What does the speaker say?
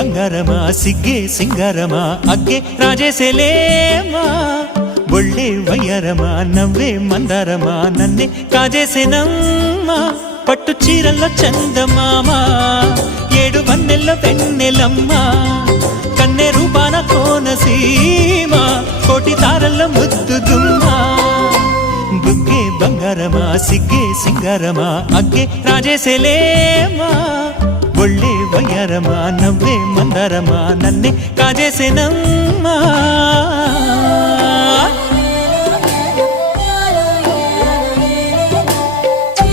ಬಂಗಾರಮ ಸಿಗ್ಗೆ ಸಿಂಗಾರಮ ಅಗ್ಗೆ ರಾಜೇಸೆಲೇಮಾ ಒಳ್ಳೆ వయ్యారమ నవ్వే మందారమ నన్నే కాజేసేనమ్మ పట్టు చీరల్లో చందమామ ఏడు వన్నెల్లో వెన్నెలమ్మ కన్నె రూపాన కోనసీమ కోటి తారల్లో ముద్దు దుమ్మ బుగ్గే బంగారమ సిగ్గే సింగారమ అగ్గే రాజేసెలేమా ఒళ్ళే వయ్యారమ నవ్వే మందారమ నన్నే కాజేసేనమ్మ